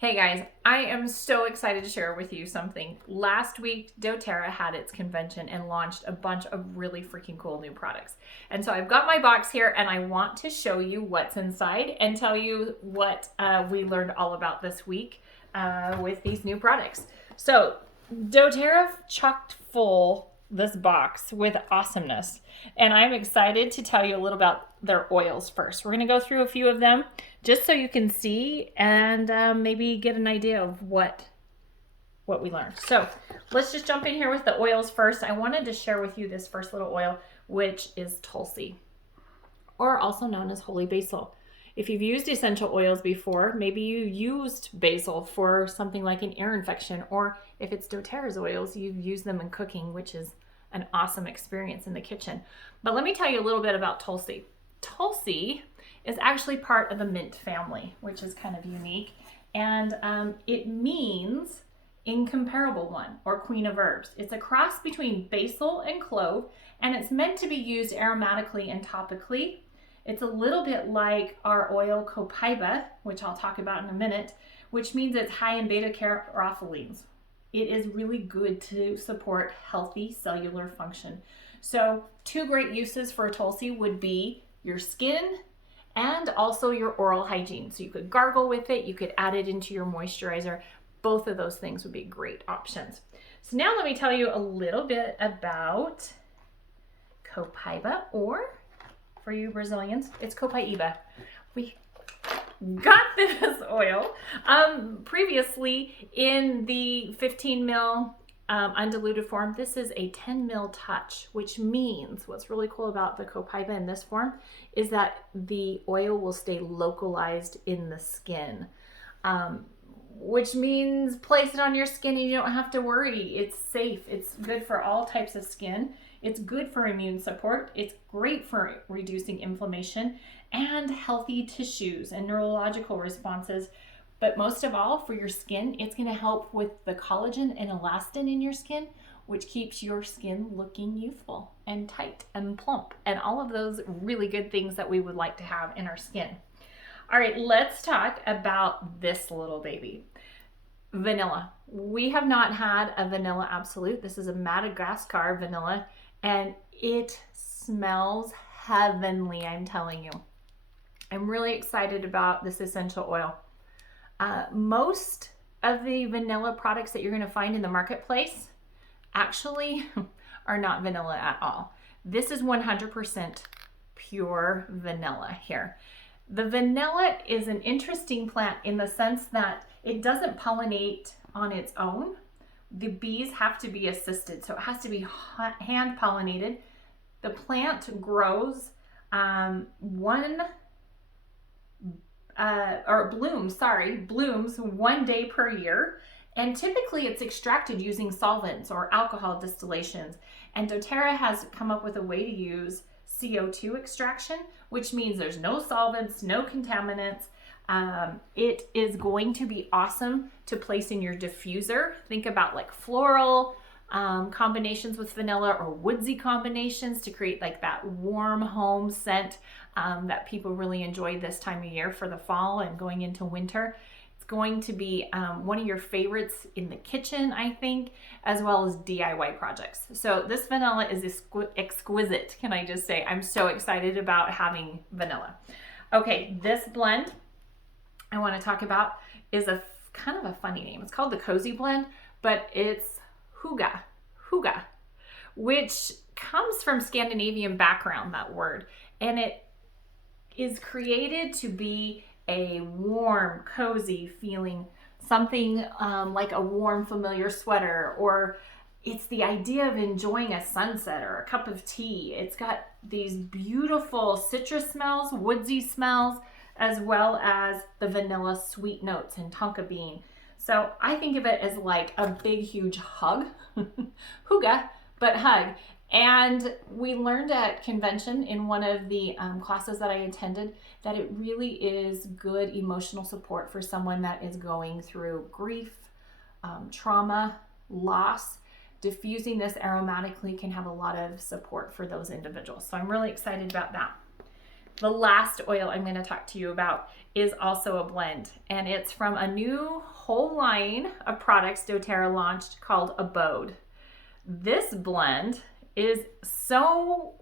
Hey guys, I am so excited to share with you something. Last week, doTERRA had its convention and launched a bunch of really freaking cool new products. And so I've got my box here and I want to show you what's inside and tell you what we learned all about this week with these new products. So doTERRA chocked full this box with awesomeness. And I'm excited to tell you a little about their oils first. We're going to go through a few of them just so you can see and maybe get an idea of what we learned. So let's just jump in here with the oils first. I wanted to share with you this first little oil, which is Tulsi, or also known as holy basil. If you've used essential oils before, maybe you used basil for something like an ear infection, or if it's doTERRA's oils, you've used them in cooking, which is an awesome experience in the kitchen. But let me tell you a little bit about Tulsi. Tulsi is actually part of the mint family, which is kind of unique. And it means incomparable one, or queen of herbs. It's a cross between basil and clove, and it's meant to be used aromatically and topically. It's a little bit like our oil Copaiba, which I'll talk about in a minute, which means it's high in beta-caryophyllene. It is really good to support healthy cellular function. So two great uses for Tulsi would be your skin and also your oral hygiene. So you could gargle with it, you could add it into your moisturizer. Both of those things would be great options. So now let me tell you a little bit about Copaiba, or for you Brazilians, it's Copaiba. We got this oil previously in the 15 ml undiluted form. This is a 10 ml touch, which means what's really cool about the Copaiba in this form is that the oil will stay localized in the skin, which means place it on your skin and you don't have to worry. It's safe. It's good for all types of skin. It's good for immune support. It's great for reducing inflammation and healthy tissues and neurological responses. But most of all, for your skin, it's going to help with the collagen and elastin in your skin, which keeps your skin looking youthful and tight and plump, and all of those really good things that we would like to have in our skin. All right, let's talk about this little baby. Vanilla. We have not had a vanilla absolute. This is a Madagascar vanilla, and it smells heavenly, I'm telling you. I'm really excited about this essential oil. Most of the vanilla products that you're going to find in the marketplace actually are not vanilla at all. This is 100% pure vanilla here. The vanilla is an interesting plant in the sense that it doesn't pollinate on its own. The bees have to be assisted, so it has to be hand pollinated. The plant grows blooms 1 day per year, and typically it's extracted using solvents or alcohol distillations. And doTERRA has come up with a way to use CO2 extraction, which means there's no solvents, no contaminants. It is going to be awesome to place in your diffuser. Think about like floral combinations with vanilla, or woodsy combinations to create like that warm home scent that people really enjoy this time of year for the fall and going into winter. It's going to be one of your favorites in the kitchen, I think, as well as DIY projects. So this vanilla is exquisite, can I just say. I'm so excited about having vanilla. Okay, this blend I want to talk about is a kind of a funny name. It's called the Cozy Blend, but it's Hygge, which comes from Scandinavian background, that word, and it is created to be a warm, cozy feeling, something like a warm, familiar sweater, or it's the idea of enjoying a sunset or a cup of tea. It's got these beautiful citrus smells, woodsy smells, as well as the vanilla sweet notes and tonka bean. So I think of it as like a big, huge hug, hygge, but hug. And we learned at convention in one of the classes that I attended that it really is good emotional support for someone that is going through grief, trauma, loss. Diffusing this aromatically can have a lot of support for those individuals. So I'm really excited about that. The last oil I'm going to talk to you about is also a blend, and it's from a new whole line of products doTERRA launched called Abode. This blend is so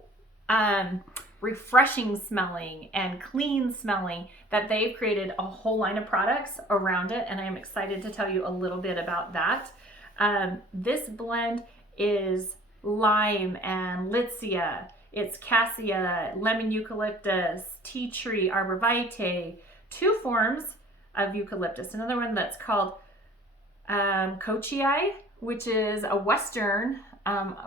refreshing smelling and clean smelling that they've created a whole line of products around it, and I'm excited to tell you a little bit about that. This blend is lime and litsea, it's cassia, lemon eucalyptus, tea tree, arborvitae, 2 forms of eucalyptus. Another one that's called Cochii, which is a western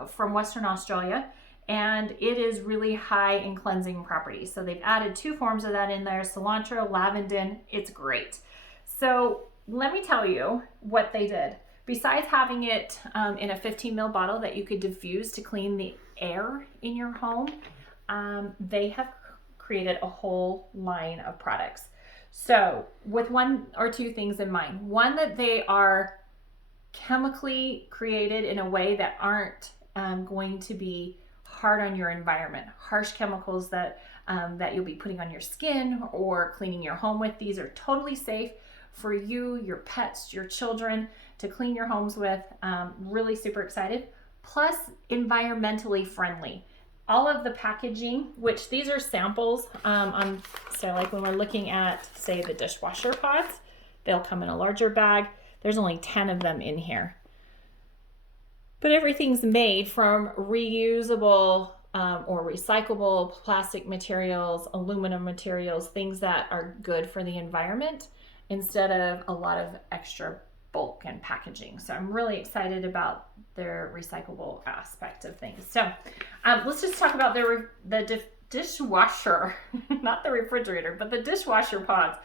from Western Australia, and it is really high in cleansing properties. So they've added 2 forms of that in there, cilantro, lavender. It's great. So let me tell you what they did. Besides having it in a 15 ml bottle that you could diffuse to clean the air in your home, they have created a whole line of products. So with 1 or 2 things in mind. One, that they are chemically created in a way that aren't going to be hard on your environment. Harsh chemicals that you'll be putting on your skin or cleaning your home with. These are totally safe for you, your pets, your children to clean your homes with. Really super excited. Plus environmentally friendly. All of the packaging, which these are samples so like when we're looking at, say, the dishwasher pods, they'll come in a larger bag. There's only 10 of them in here. But everything's made from reusable or recyclable plastic materials, aluminum materials, things that are good for the environment instead of a lot of extra bulk and packaging. So I'm really excited about their recyclable aspect of things. So let's just talk about the dishwasher, not the refrigerator, but the dishwasher pods.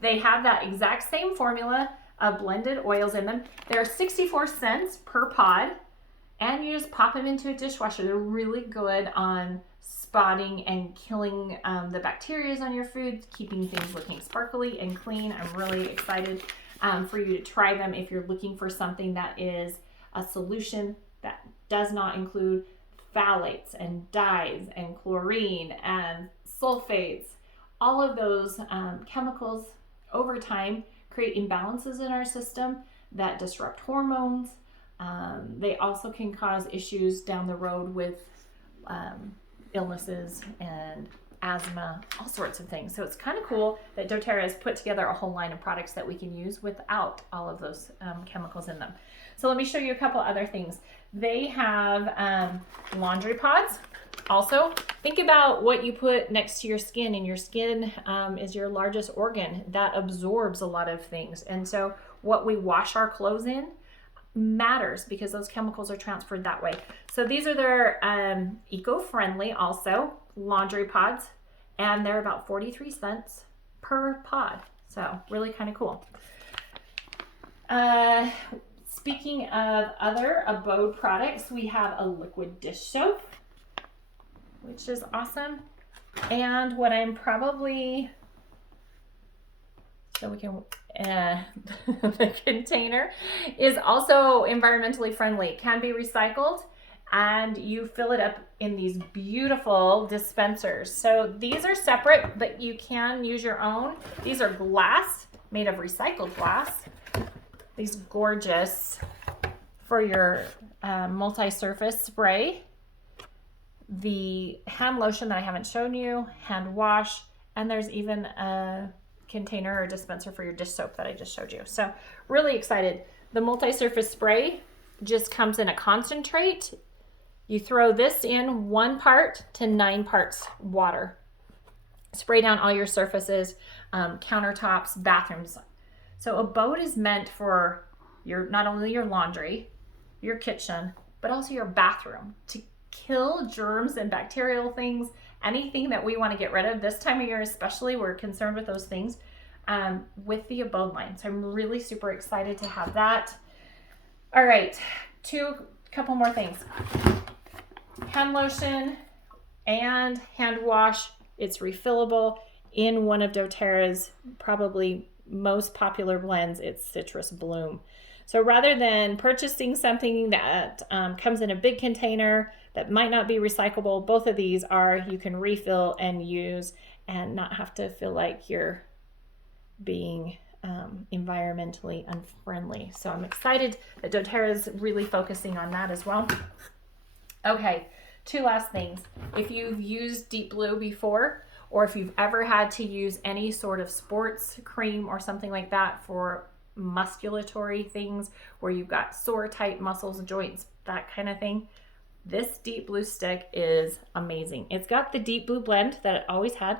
They have that exact same formula of blended oils in them. They're 64 cents per pod, and you just pop them into a dishwasher. They're really good on spotting and killing the bacteria on your food, keeping things looking sparkly and clean. I'm really excited for you to try them if you're looking for something that is a solution that does not include phthalates and dyes and chlorine and sulfates. All of those chemicals over time create imbalances in our system that disrupt hormones. They also can cause issues down the road with illnesses and asthma, all sorts of things. So it's kind of cool that doTERRA has put together a whole line of products that we can use without all of those chemicals in them. So let me show you a couple other things. They have laundry pods. Also, think about what you put next to your skin, and your skin is your largest organ that absorbs a lot of things. And so what we wash our clothes in matters because those chemicals are transferred that way. So these are their eco-friendly also laundry pods, and they're about 43 cents per pod. So really kind of cool. Speaking of other Abode products, we have a liquid dish soap, which is awesome. And what I'm probably, so we can, the container is also environmentally friendly. It can be recycled, and you fill it up in these beautiful dispensers. So these are separate, but you can use your own. These are glass, made of recycled glass. These gorgeous for your multi-surface spray. The hand lotion that I haven't shown you, hand wash, and there's even a container or dispenser for your dish soap that I just showed you. So really excited. The multi-surface spray just comes in a concentrate. You throw this in 1 part to 9 parts water. Spray down all your surfaces, countertops, bathrooms. So Abode is meant for not only your laundry, your kitchen, but also your bathroom, to kill germs and bacterial things, anything that we want to get rid of this time of year, especially. We're concerned with those things with the Abode line. So I'm really super excited to have that. All right, couple more things. Hand lotion and hand wash. It's refillable in one of doTERRA's probably most popular blends. It's Citrus Bloom. So rather than purchasing something that comes in a big container that might not be recyclable, both of these you can refill and use and not have to feel like you're being environmentally unfriendly. So I'm excited that doTERRA is really focusing on that as well. Okay, 2 last things. If you've used Deep Blue before, or if you've ever had to use any sort of sports cream or something like that for musculatory things where you've got sore tight muscles, joints, that kind of thing, this Deep Blue stick is amazing. It's got the Deep Blue blend that it always had,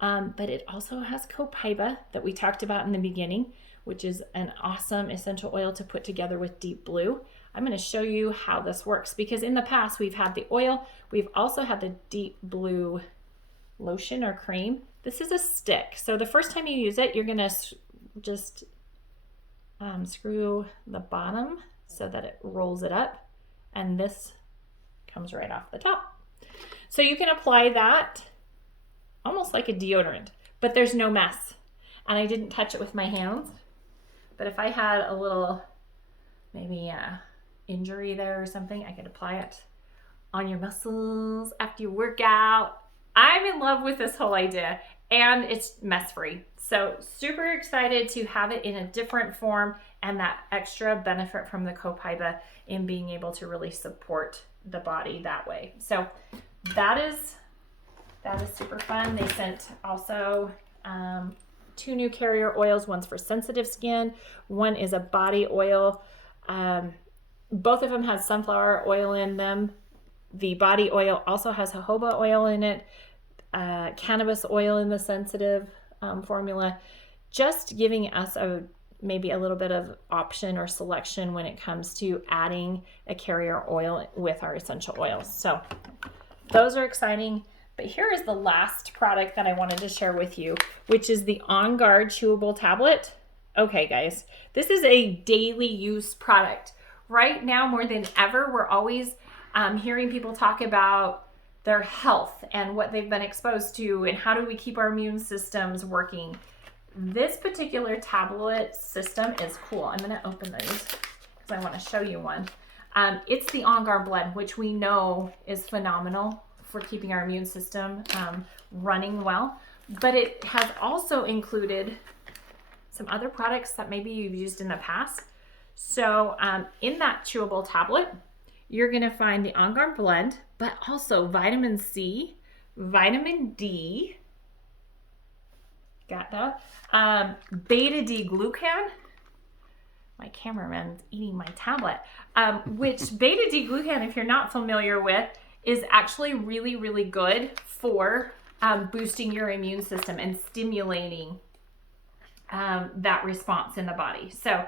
but it also has Copaiba that we talked about in the beginning, which is an awesome essential oil to put together with Deep Blue. I'm going to show you how this works because in the past we've had the oil, we've also had the Deep Blue lotion or cream. This is a stick. So the first time you use it, you're going to just screw the bottom so that it rolls it up, and this comes right off the top. So you can apply that almost like a deodorant, but there's no mess. And I didn't touch it with my hands, but if I had a little maybe injury there or something, I could apply it on your muscles after you work out. I'm in love with this whole idea, and it's mess free. So super excited to have it in a different form and that extra benefit from the Copaiba in being able to really support the body that way. So that is super fun. They sent also 2 new carrier oils. One's for sensitive skin. One is a body oil. Both of them have sunflower oil in them. The body oil also has jojoba oil in it, cannabis oil in the sensitive formula, just giving us maybe a little bit of option or selection when it comes to adding a carrier oil with our essential oils. So those are exciting. But here is the last product that I wanted to share with you, which is the On Guard chewable tablet. Okay, guys, this is a daily use product. Right now, more than ever, we're always hearing people talk about their health and what they've been exposed to and how do we keep our immune systems working. This particular tablet system is cool. I'm going to open these because I want to show you one. It's the On Guard blend, which we know is phenomenal for keeping our immune system running well, but it has also included some other products that maybe you've used in the past. So in that chewable tablet, you're going to find the On Guard blend, but also vitamin C, vitamin D, got that, beta D glucan. My cameraman's eating my tablet, which beta D glucan, if you're not familiar with, is actually really, really good for boosting your immune system and stimulating that response in the body. So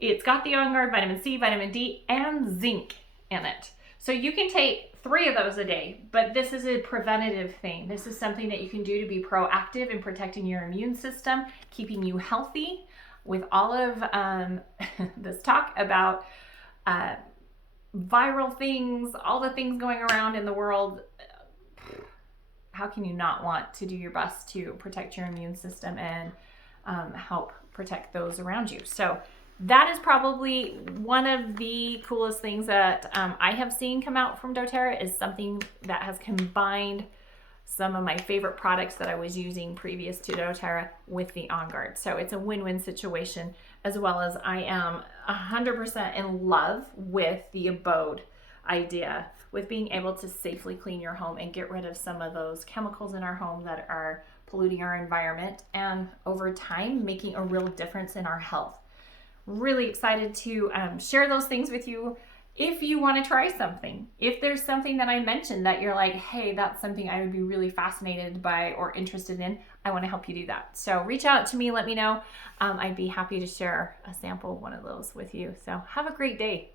it's got the On Guard, vitamin C, vitamin D, and zinc in it. So you can take 3 of those a day, but this is a preventative thing. This is something that you can do to be proactive in protecting your immune system, keeping you healthy with all of this talk about viral things, all the things going around in the world. How can you not want to do your best to protect your immune system and help protect those around you? So that is probably one of the coolest things that I have seen come out from doTERRA, is something that has combined some of my favorite products that I was using previous to doTERRA with the On Guard. So it's a win-win situation, as well as I am 100% in love with the abode idea, with being able to safely clean your home and get rid of some of those chemicals in our home that are polluting our environment and over time making a real difference in our health. Really excited to share those things with you. If you want to try something, if there's something that I mentioned that you're like, hey, that's something I would be really fascinated by or interested in, I want to help you do that. So reach out to me, let me know. I'd be happy to share a sample of one of those with you. So have a great day.